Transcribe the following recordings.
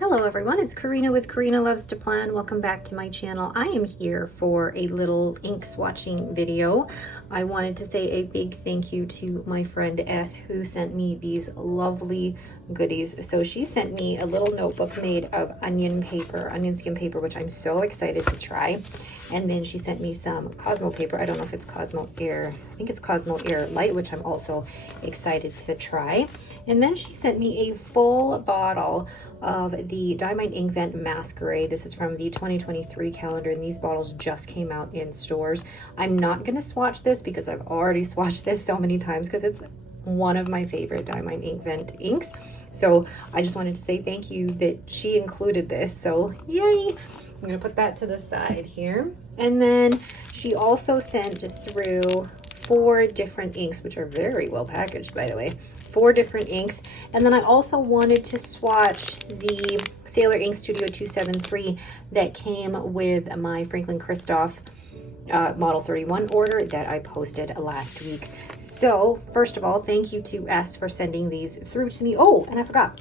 Hello everyone, it's Karina with Karina Loves to Plan. Welcome back to my channel. I am here for a little ink swatching video. I wanted to say a big thank you to my friend S who sent me these lovely goodies. So she sent me a little notebook made of onion skin paper, which I'm so excited to try. And then she sent me some Cosmo paper. I don't know if it's Cosmo Air. I think it's Cosmo Air Light, which I'm also excited to try. And then she sent me a full bottle of the Diamond Ink Vent Masquerade. This is from the 2023 calendar, and these bottles just came out in stores. I'm not going to swatch this because I've already swatched this so many times because it's one of my favorite Diamond Ink Vent inks. So I just wanted to say thank you that she included this. So yay! I'm going to put that to the side here. And then she also sent through 4 different inks, which are very well packaged, by the way. 4 different inks. And then I also wanted to swatch the Sailor Ink Studio 273 that came with my Franklin Christoph Model 31 order that I posted last week. So first of all, thank you to S for sending these through to me. Oh, and I forgot.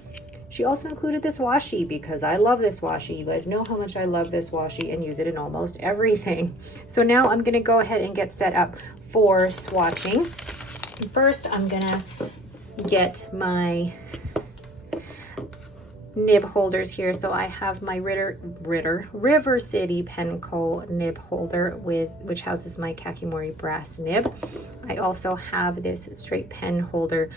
She also included this washi because I love this washi. You guys know how much I love this washi and use it in almost everything. So now I'm gonna go ahead and get set up for swatching. First, I'm gonna get my nib holders here. So I have my River City Penco nib holder which houses my Kakimori brass nib. I also have this straight pen holder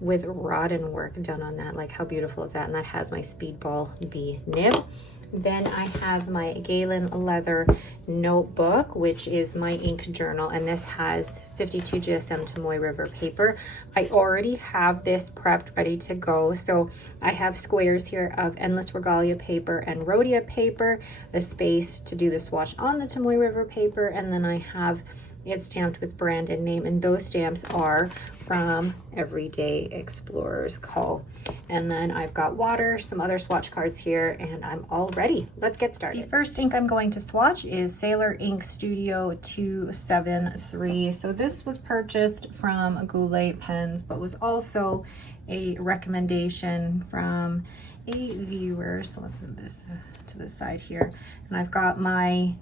with Rodden work done on that. Like, how beautiful is that? And that has my Speedball B nib. Then I have my Galen leather notebook, which is my ink journal, and this has 52 GSM Tomoe River paper. I already have this prepped, ready to go. So I have squares here of Endless Regalia paper and Rhodia paper, the space to do the swatch on the Tomoe River paper, and then I have it stamped with brand and name, and those stamps are from Everyday Explorers Co. And then I've got water, some other swatch cards here, and I'm all ready. Let's get started. The first ink I'm going to swatch is Sailor Ink Studio 273. So this was purchased from Goulet Pens, but was also a recommendation from a viewer. So let's move this to the side here. And I've got my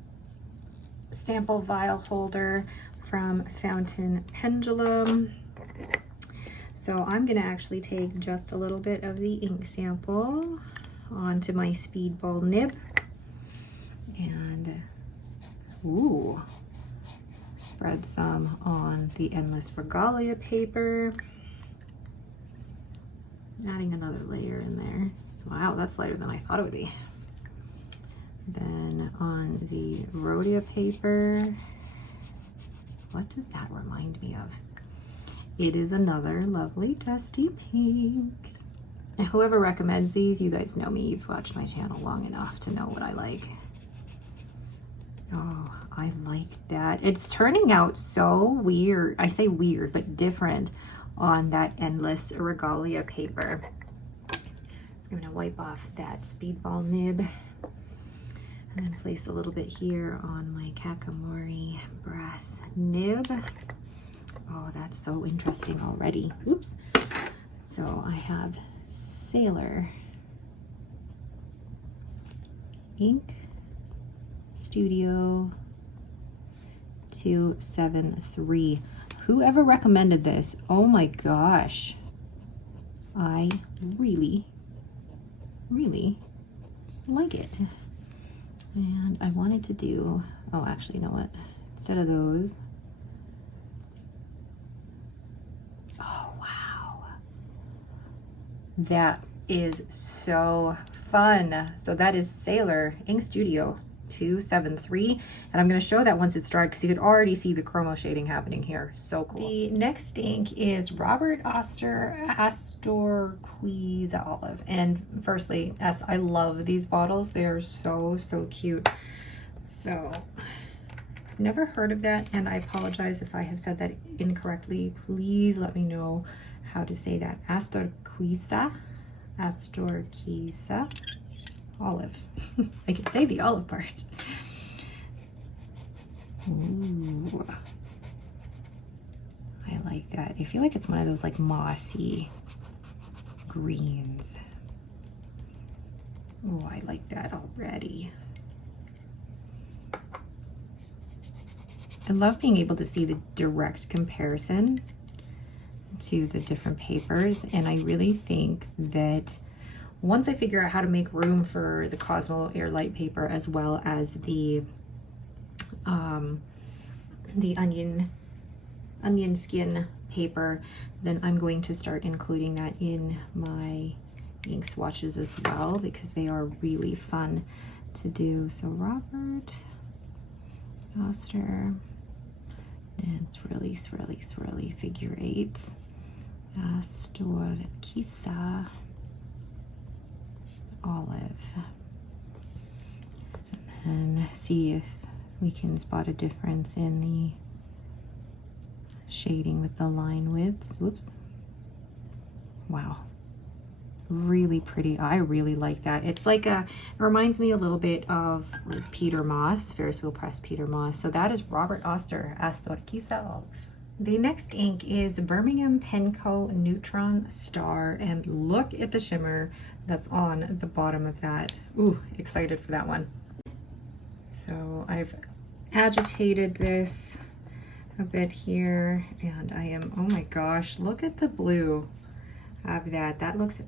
sample vial holder from Fountain Pendulum. So I'm gonna actually take just a little bit of the ink sample onto my Speedball nib and spread some on the Endless Regalia paper, adding another layer in there. Wow, that's lighter than I thought it would be. Then on the Rhodia paper, what does that remind me of? It is another lovely dusty pink. And whoever recommends these, you guys know me. You've watched my channel long enough to know what I like. Oh, I like that. It's turning out so weird. I say weird, but different on that Endless Regalia paper. I'm gonna wipe off that Speedball nib. And then place a little bit here on my Kakimori brass nib. Oh, that's so interesting already. Oops. So I have Sailor Ink Studio 273. Whoever recommended this? Oh my gosh. I really, really like it. And I wanted to do, oh, actually, you know what? Instead of those, oh, wow. That is so fun. So that is Sailor Ink Studio 273. And I'm going to show that once it's dried because you could already see the chromo shading happening here. So cool. The next ink is Robert Oster Astorquise Olive. And firstly, yes, I love these bottles. They are so, so cute. So I've never heard of that, and I apologize if I have said that incorrectly. Please let me know how to say that. Astorquise Olive. I can say the olive part. Ooh, I like that. I feel like it's one of those like mossy greens. Oh, I like that already. I love being able to see the direct comparison to the different papers, and I really think that once I figure out how to make room for the Cosmo Airlight paper as well as the onion skin paper, then I'm going to start including that in my ink swatches as well, because they are really fun to do. So Robert Oster, and swirly, swirly, swirly figure eights. Turquesa olive. And see if we can spot a difference in the shading with the line widths. Whoops. Wow. Really pretty. I really like that. It's like it reminds me a little bit of Peter Moss, Ferris Wheel Press Peter Moss. So that is Robert Oster, Turquesa olive. The next ink is Birmingham Penco Neutron Star, and look at the shimmer that's on the bottom of that. Ooh, excited for that one. So I've agitated this a bit here, and I am, oh my gosh, look at the blue of that. That looks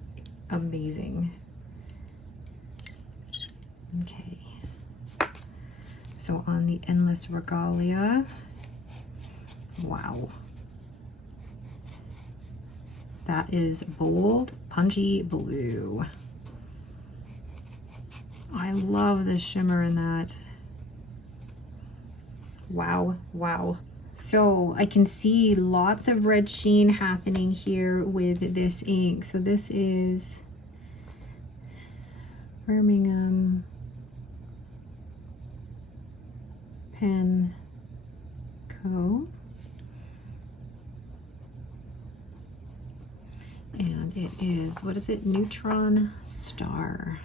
amazing. Okay, so on the Endless Regalia, wow, that is bold, punchy blue. I love the shimmer in that. Wow, wow. So I can see lots of red sheen happening here with this ink. So this is Birmingham Penco. And it is, what is it? Neutron Star.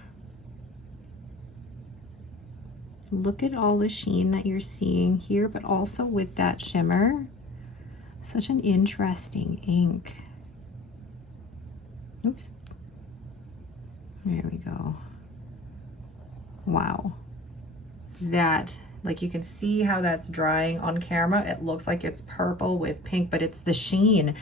Look at all the sheen that you're seeing here, but also with that shimmer. Such an interesting ink. Oops. There we go. Wow. That, like, you can see how that's drying on camera. It looks like it's purple with pink, but it's the sheen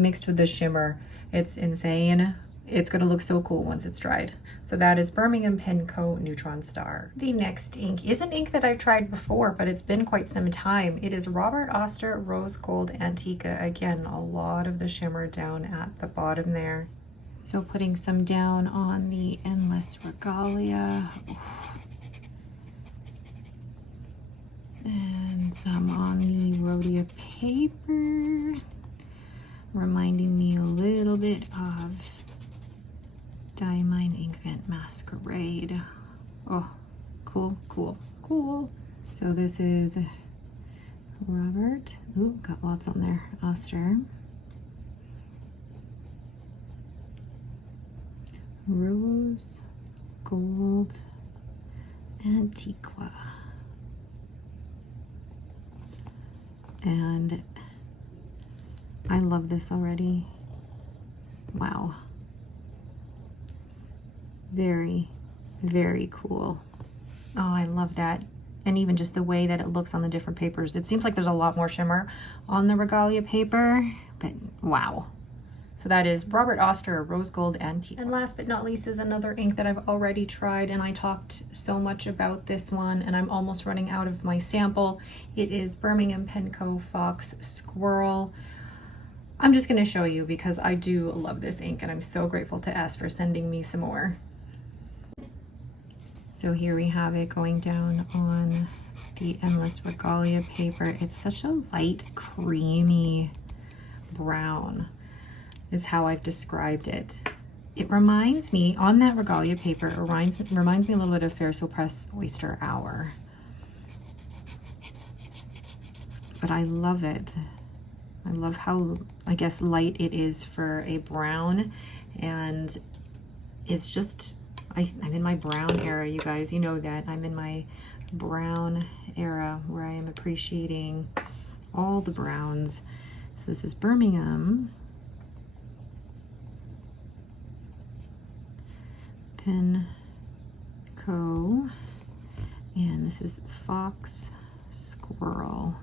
mixed with the shimmer. It's insane. It's gonna look so cool once it's dried. So that is Birmingham Penco Neutron Star. The next ink is an ink that I've tried before, but it's been quite some time. It is Robert Oster Rose Gold Antica. Again, a lot of the shimmer down at the bottom there. So putting some down on the Endless Regalia. And some on the Rhodia paper, reminding me a little bit of Diamine Inkvent Masquerade. Oh, cool, cool, cool. So this is Robert. Ooh, got lots on there. Oster. Rose Gold Antiqua. And I love this already. Wow. Very, very cool. Oh, I love that. And even just the way that it looks on the different papers. It seems like there's a lot more shimmer on the Regalia paper, but wow. So that is Robert Oster Rose Gold Antique. And last but not least is another ink that I've already tried, and I talked so much about this one and I'm almost running out of my sample. It is Birmingham Penco Fox Squirrel. I'm just going to show you because I do love this ink, and I'm so grateful to S for sending me some more. So here we have it going down on the Endless Regalia paper. It's such a light, creamy brown is how I've described it. It reminds me, on that Regalia paper, it reminds me a little bit of Ferris Wheel Press Oyster Hour. But I love it. I love how, I guess, light it is for a brown, and it's just, I'm in my brown era, you guys. You know that. I'm in my brown era where I am appreciating all the browns. So this is Birmingham Penco PenCo, and this is Fox Squirrel.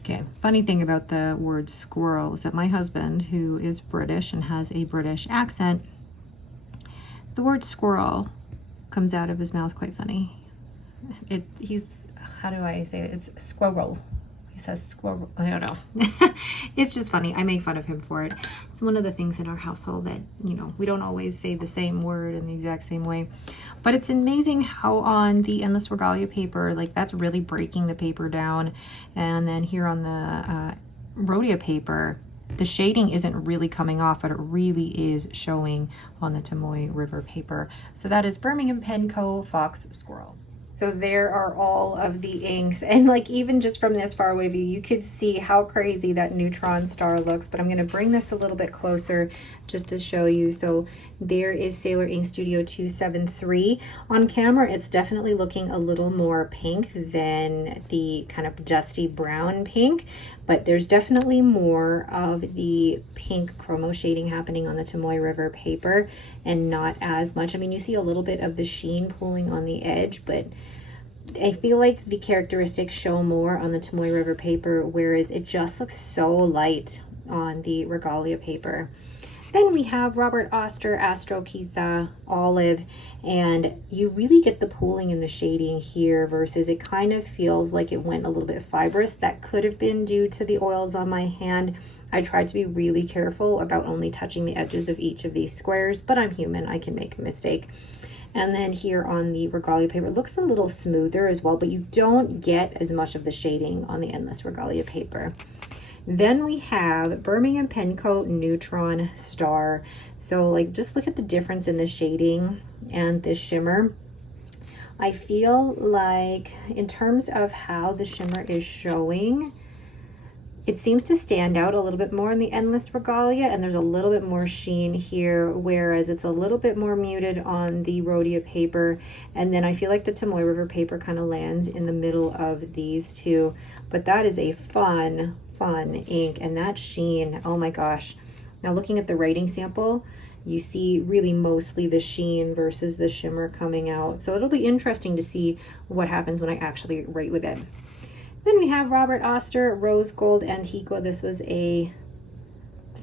Okay, funny thing about the word squirrel is that my husband, who is British and has a British accent, the word squirrel comes out of his mouth quite funny. He's, how do I say it? It's squirrel. He says squirrel. I don't know. It's just funny. I make fun of him for it. It's one of the things in our household that, you know, we don't always say the same word in the exact same way. But it's amazing how on the Endless Regalia paper, like that's really breaking the paper down. And then here on the Rhodia paper, the shading isn't really coming off, but it really is showing on the Tomoe River paper. So that is Birmingham PenCo Fox Squirrel. So there are all of the inks, and like even just from this far away view, you could see how crazy that neutron star looks, but I'm going to bring this a little bit closer just to show you. So there is Sailor Ink Studio 273. On camera, it's definitely looking a little more pink than the kind of dusty brown pink, but there's definitely more of the pink chromo shading happening on the Tomoe River paper and not as much. I mean, you see a little bit of the sheen pooling on the edge, but I feel like the characteristics show more on the Tomoe River paper, whereas it just looks so light on the Regalia paper. Then we have Robert Oster, Astro Pizza, Olive, and you really get the pooling in the shading here versus it kind of feels like it went a little bit fibrous. That could have been due to the oils on my hand. I tried to be really careful about only touching the edges of each of these squares, but I'm human, I can make a mistake. And then here on the Regalia paper, it looks a little smoother as well, but you don't get as much of the shading on the Endless Regalia paper. Then we have Birmingham PenCo Neutron Star. So like, just look at the difference in the shading and the shimmer. I feel like in terms of how the shimmer is showing, it seems to stand out a little bit more in the Endless Regalia, and there's a little bit more sheen here, whereas it's a little bit more muted on the Rhodia paper. And then I feel like the Tomoe River paper kind of lands in the middle of these two. But that is a fun ink, and that sheen, oh my gosh. Now looking at the writing sample, you see really mostly the sheen versus the shimmer coming out. So it'll be interesting to see what happens when I actually write with it. Then we have Robert Oster, Rose Gold Antiqua. This was a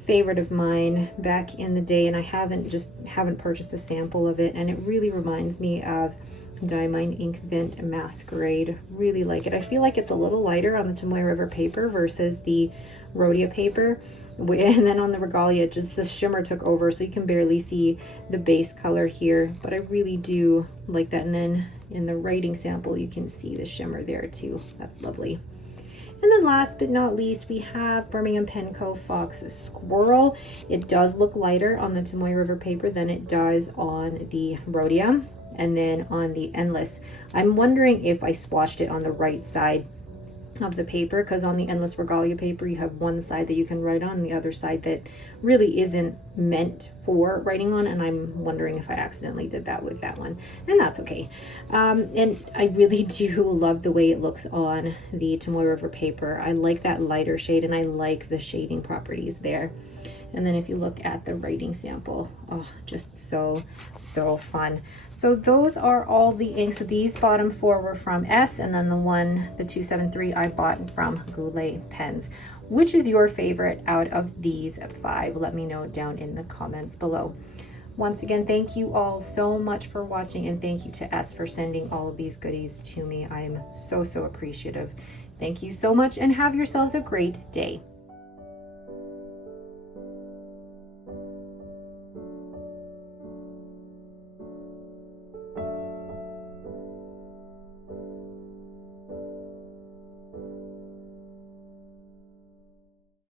favorite of mine back in the day, and I haven't purchased a sample of it, and it really reminds me of Diamine Ink Vent Masquerade. Really like it. I feel like it's a little lighter on the Tomoe River paper versus the Rhodia paper. And then on the Regalia, just the shimmer took over, so you can barely see the base color here, but I really do like that. And then in the writing sample, you can see the shimmer there too. That's lovely. And then last but not least, we have Birmingham PenCo Fox Squirrel. It does look lighter on the Tomoe River paper than it does on the Rhodia. And then on the Endless, I'm wondering if I swatched it on the right side of the paper, because on the Endless Regalia paper you have one side that you can write on and the other side that really isn't meant for writing on, and I'm wondering if I accidentally did that with that one, and that's okay. And I really do love the way it looks on the Tomoe River paper. I like that lighter shade, and I like the shading properties there. And then if you look at the writing sample, oh, just so fun. So those are all the inks. These bottom four were from S, and then the 273 I bought from Goulet Pens. Which is your favorite out of these 5? Let me know down in the comments below. Once again, thank you all so much for watching, and thank you to S for sending all of these goodies to me. I am so appreciative. Thank you so much, and have yourselves a great day.